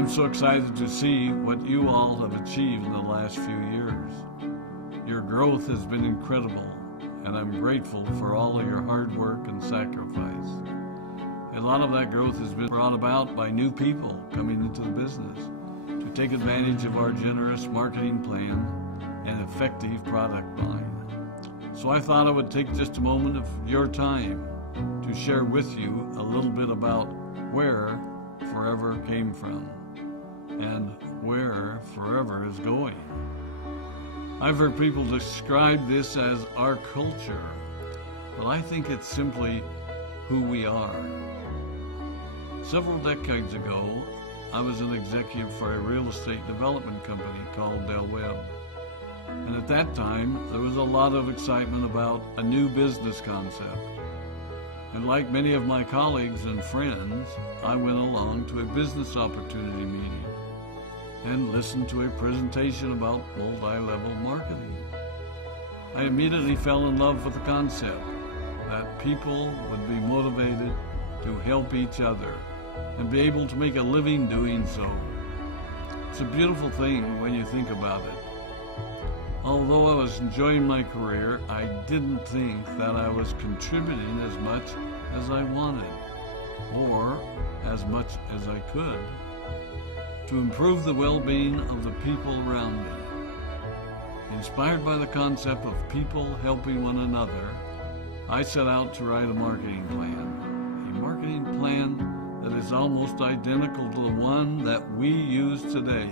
I'm so excited to see what you all have achieved in the last few years. Your growth has been incredible, and I'm grateful for all of your hard work and sacrifice. A lot of that growth has been brought about by new people coming into the business to take advantage of our generous marketing plan and effective product line. So I thought I would take just a moment of your time to share with you a little bit about where Forever came from and where Forever is going. I've heard people describe this as our culture, but I think it's simply who we are. Several decades ago, I was an executive for a real estate development company called Del Webb. And at that time, there was a lot of excitement about a new business concept. And like many of my colleagues and friends, I went along to a business opportunity meeting and listened to a presentation about multi-level marketing. I immediately fell in love with the concept that people would be motivated to help each other and be able to make a living doing so. It's a beautiful thing when you think about it. Although I was enjoying my career, I didn't think that I was contributing as much as I wanted, or as much as I could, to improve the well-being of the people around me. Inspired by the concept of people helping one another, I set out to write a marketing plan that is almost identical to the one that we use today.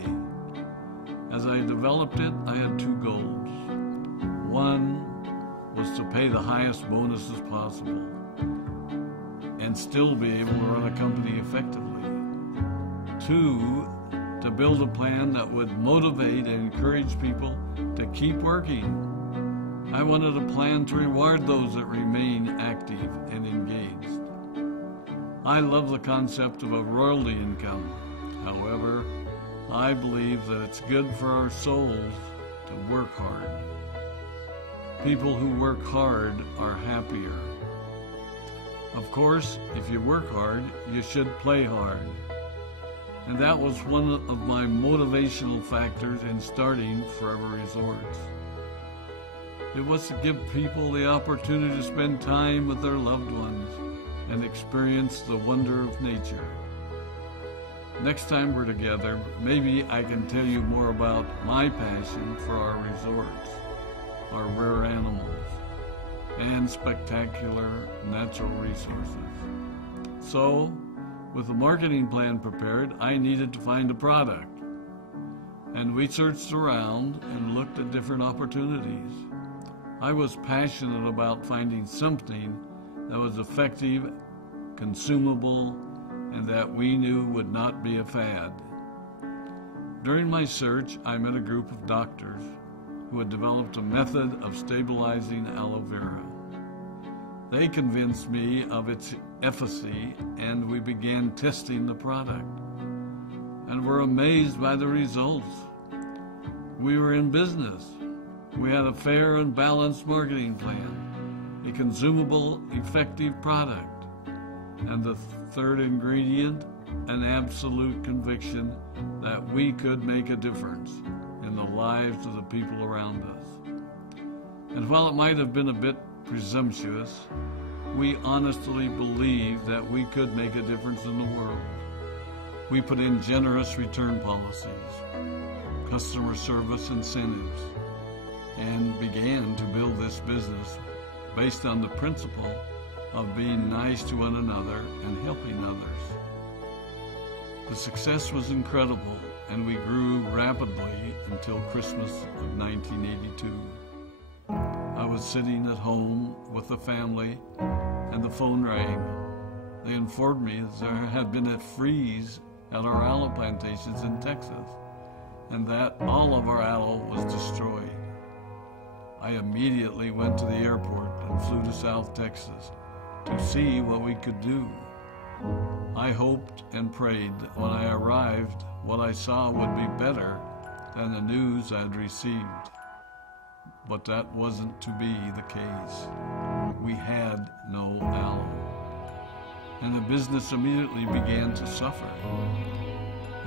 As I developed it, I had two goals. One was to pay the highest bonuses possible and still be able to run a company effectively. Two, to build a plan that would motivate and encourage people to keep working. I wanted a plan to reward those that remain active and engaged. I love the concept of a royalty income. However, I believe that it's good for our souls to work hard. People who work hard are happier. Of course, if you work hard, you should play hard. And that was one of my motivational factors in starting Forever Resorts. It was to give people the opportunity to spend time with their loved ones and experience the wonder of nature. Next time we're together, maybe I can tell you more about my passion for our resorts, our rare animals, and spectacular natural resources. So, with the marketing plan prepared, I needed to find a product. And we searched around and looked at different opportunities. I was passionate about finding something that was effective, consumable, and that we knew would not be a fad. During my search, I met a group of doctors who had developed a method of stabilizing aloe vera. They convinced me of its efficacy, and we began testing the product, and were amazed by the results. We were in business. We had a fair and balanced marketing plan, a consumable, effective product, and the third ingredient, an absolute conviction that we could make a difference in the lives of the people around us. And while it might have been a bit presumptuous, we honestly believed that we could make a difference in the world. We put in generous return policies, customer service incentives, and began to build this business based on the principle of being nice to one another and helping others. The success was incredible, and we grew rapidly until Christmas of 1982. I was sitting at home with the family, and the phone rang. They informed me that there had been a freeze at our aloe plantations in Texas, and that all of our aloe was destroyed. I immediately went to the airport and flew to South Texas to see what we could do. I hoped and prayed that when I arrived, what I saw would be better than the news I'd received. But that wasn't to be the case. We had no aloe, and the business immediately began to suffer.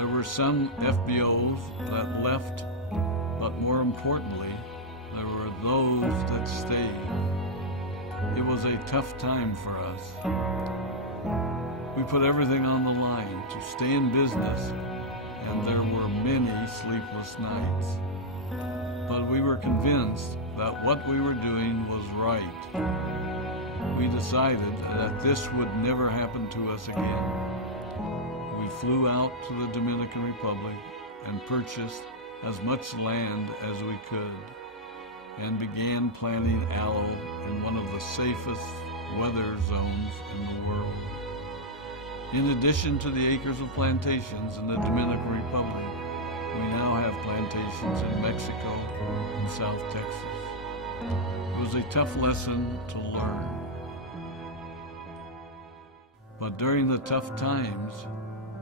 There were some FBOs that left, but more importantly, there were those that stayed. It was a tough time for us. We put everything on the line to stay in business, and there were many sleepless nights. But we were convinced that what we were doing was right. We decided that this would never happen to us again. We flew out to the Dominican Republic and purchased as much land as we could, and began planting aloe in one of the safest weather zones in the world. In addition to the acres of plantations in the Dominican Republic, we now have plantations in Mexico and South Texas. It was a tough lesson to learn. But during the tough times,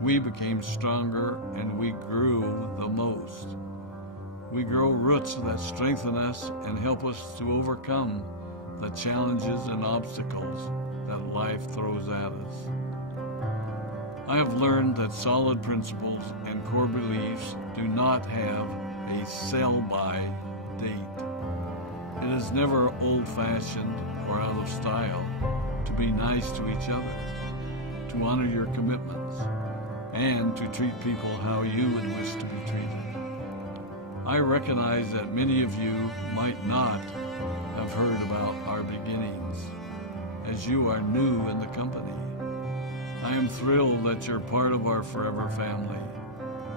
we became stronger and we grew the most. We grow roots that strengthen us and help us to overcome the challenges and obstacles that life throws at us. I have learned that solid principles and core beliefs do not have a sell-by date. It is never old-fashioned or out of style to be nice to each other, to honor your commitments, and to treat people how you would wish to be treated. I recognize that many of you might not have heard about our beginnings, as you are new in the company. I am thrilled that you're part of our forever family,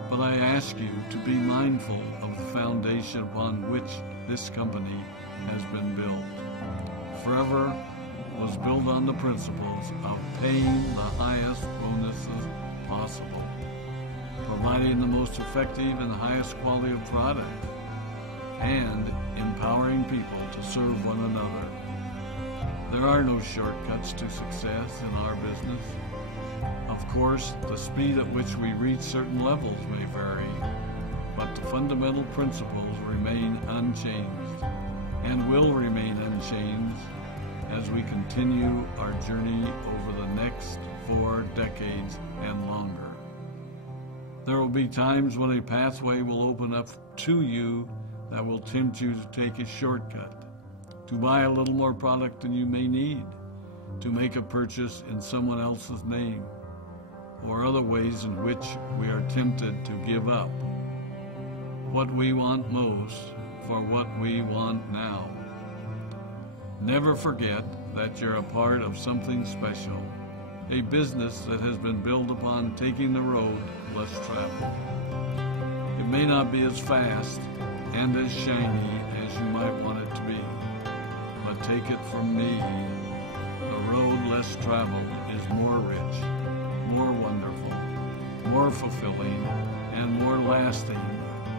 but I ask you to be mindful of the foundation upon which this company has been built. Forever was built on the principles of paying the highest bonuses possible, providing the most effective and highest quality of product, and empowering people to serve one another. There are no shortcuts to success in our business. Of course, the speed at which we reach certain levels may vary, but the fundamental principles remain unchanged and will remain unchanged as we continue our journey over the next 4 decades and longer. There will be times when a pathway will open up to you that will tempt you to take a shortcut, to buy a little more product than you may need, to make a purchase in someone else's name, or other ways in which we are tempted to give up what we want most for what we want now. Never forget that you're a part of something special, a business that has been built upon taking the road less traveled. It may not be as fast and as shiny as you might want it to be, but take it from me, the road less traveled is more rich, more wonderful, more fulfilling, and more lasting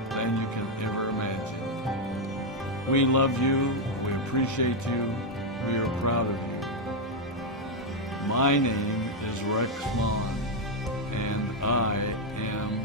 than you can ever imagine. We love you, we appreciate you, we are proud of you. My name is Rex Maughan, and I am